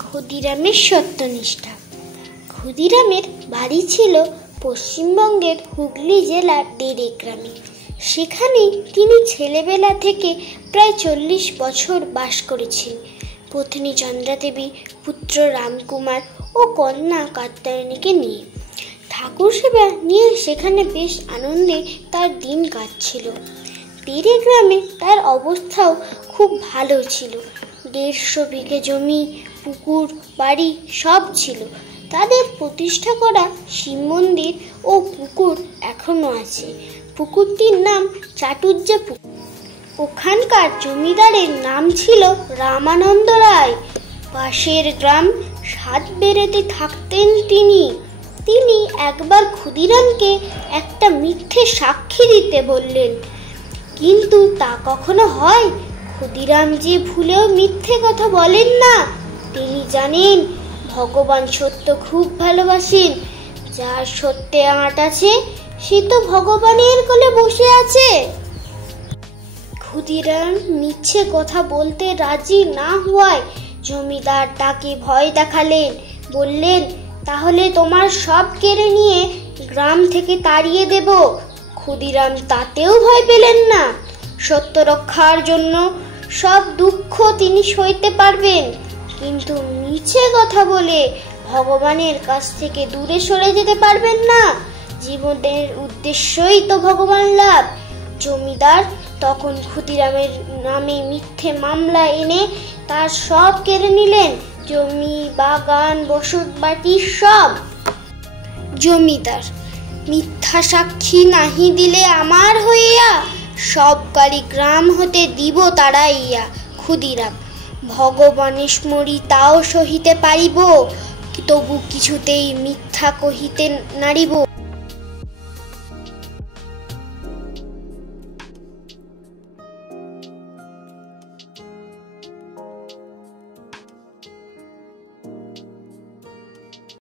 ক্ষুদিরামের সত্যনিষ্ঠা। ক্ষুদিরামের বাড়ি ছিল পশ্চিমবঙ্গের হুগলি জেলার ডেড়ে গ্রামে। সেখানে তিনি ছেলেবেলা থেকে প্রায় 40 বছর বাস করেছেন পত্নী চন্দ্রা দেবী, পুত্র রামকুমার ও কন্যা কাত্যায়নীকে নিয়ে। ঠাকুর সেবা নিয়ে সেখানে বেশ আনন্দে তার দিন কাটছিল। ডেড়ে গ্রামে তার অবস্থাও খুব ভালো ছিল। 150 বিঘে জমি, পুকুর, বাড়ি সব ছিল। তাদের প্রতিষ্ঠা করা শিব মন্দির ও পুকুর এখনো আছে। পুকুরটির নাম চাটুজ্জে পুকুর। ওখানকার জমিদারের নাম ছিল রামানন্দ রায়। পাশের গ্রাম সাতবেড়েতে থাকতেন তিনি একবার ক্ষুদিরামকে একটা মিথ্যে সাক্ষী দিতে বললেন, কিন্তু তা কখনো হয়? ক্ষুদিরাম যে ভুলেও মিথ্যে কথা বলেন না। তিনি জানেন ভগবান সত্য খুব ভালোবাসেন। যার সত্যে আঁট আছে সে তো ভগবানের কোলে বসে আছে। ক্ষুদিরাম মিথ্যে কথা বলতে রাজি না হওয়ায় জমিদার তাকে ভয় দেখালেন। বললেন, তাহলে তোমার সব কেড়ে নিয়ে গ্রাম থেকে তাড়িয়ে দেব। ক্ষুদিরাম তাতেও ভয় পেলেন না। সত্য রক্ষার জন্য সব দুঃখ তিনি সইতে পারবেন, কিন্তু মিছে কথা বলে ভগবানের কাছ থেকে দূরে সরে যেতে পারবেন না। জীবনের উদ্দেশ্যই তো ভগবান লাভ। জমিদার তখন ক্ষুদিরামের নামে মিথ্যে মামলা এনে তার সব কেড়ে নিলেন, জমি, বাগান, বসত বাটি সব। জমিদার, মিথ্যা সাক্ষী নাহি দিলে আমার হইয়া, সব কালি গ্রাম হতে দিব তাড়াইয়া। ক্ষুদিরাম, ভগবানে স্মরি তাও সহিতে পারিব, তবু কিছুতেই মিথ্যা কহিতে নারিব।